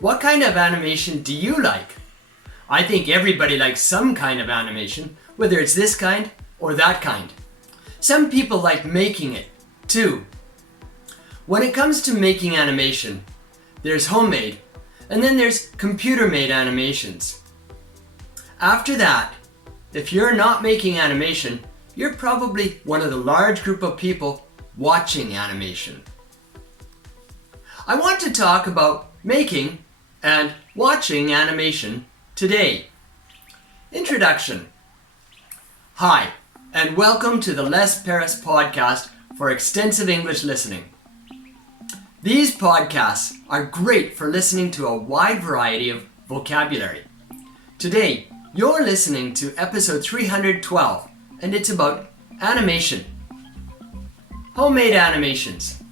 What kind of animation do you like? I think everybody likes some kind of animation, whether it's this kind or that kind. Some people like making it, too. When it comes to making animation, there's homemade, and then there's computer-made animations. After that, if you're not making animation, you're probably one of the large group of people watching animation. I want to talk about making and watching animation today. Introduction. Hi, and welcome to the Les Paris podcast for extensive English listening. These podcasts are great for listening to a wide variety of vocabulary. Today, you're listening to episode 312, and it's about animation. Homemade animations.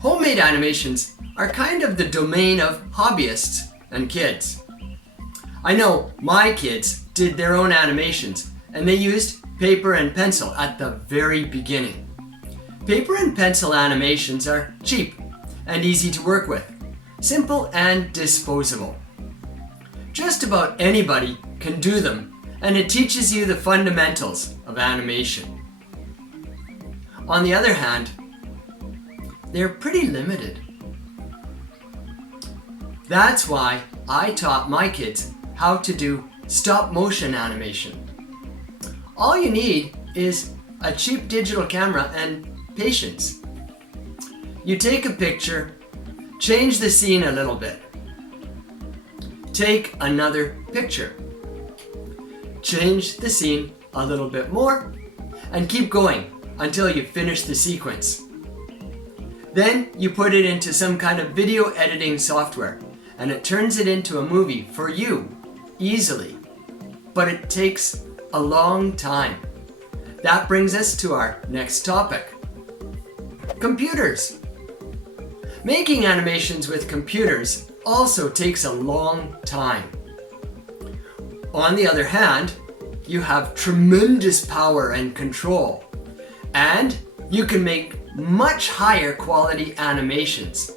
Homemade animations are kind of the domain of hobbyists and kids. I know my kids did their own animations, and they used paper and pencil at the very beginning. Paper and pencil animations are cheap and easy to work with, simple and disposable. Just about anybody can do them, and it teaches you the fundamentals of animation. On the other hand, they're pretty limited. That's why I taught my kids how to do stop motion animation. All you need is a cheap digital camera and patience. You take a picture, change the scene a little bit. Take another picture. Change the scene a little bit more and keep going until you finish the sequence. Then you put it into some kind of video editing software and it turns it into a movie for you easily. But it takes a long time. That brings us to our next topic. Computers. Making animations with computers also takes a long time. On the other hand, you have tremendous power and control, and you can make much higher quality animations.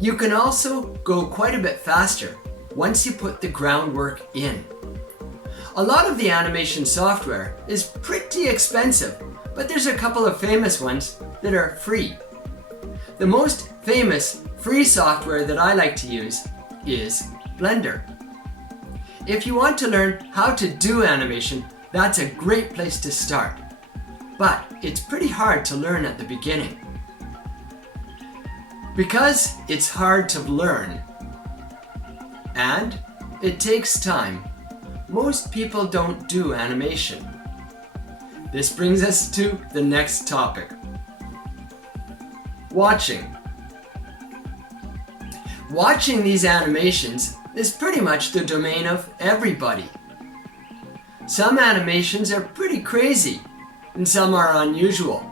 You can also go quite a bit faster once you put the groundwork in. A lot of the animation software is pretty expensive, but there's a couple of famous ones that are free. The most famous free software that I like to use is Blender. If you want to learn how to do animation, that's a great place to start. But it's pretty hard to learn at the beginning. Because it's hard to learn and it takes time, most people don't do animation. This brings us to the next topic. Watching. Watching these animations is pretty much the domain of everybody. Some animations are pretty crazy and some are unusual.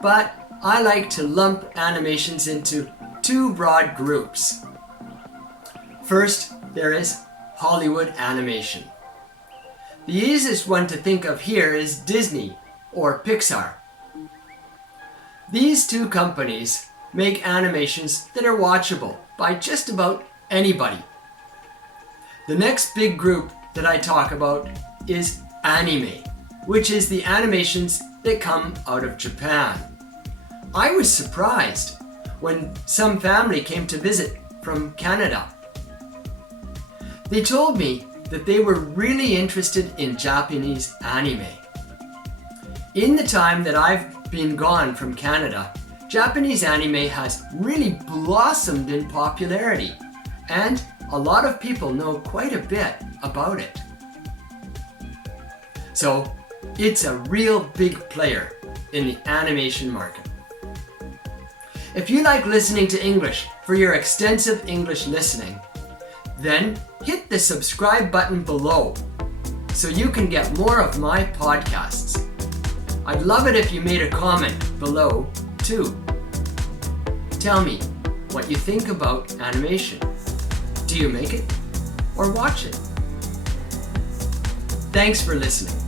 But I like to lump animations into two broad groups. First, there is Hollywood animation. The easiest one to think of here is Disney or Pixar. These two companies make animations that are watchable by just about anybody. The next big group that I talk about is anime, which is the animations that come out of Japan. I was surprised when some family came to visit from Canada. They told me that they were really interested in Japanese anime. In the time that I've been gone from Canada, Japanese anime has really blossomed in popularity, and a lot of people know quite a bit about it. So, it's a real big player in the animation market. If you like listening to English for your extensive English listening, then hit the subscribe button below so you can get more of my podcasts. I'd love it if you made a comment below too. Tell me what you think about animation. Do you make it or watch it? Thanks for listening.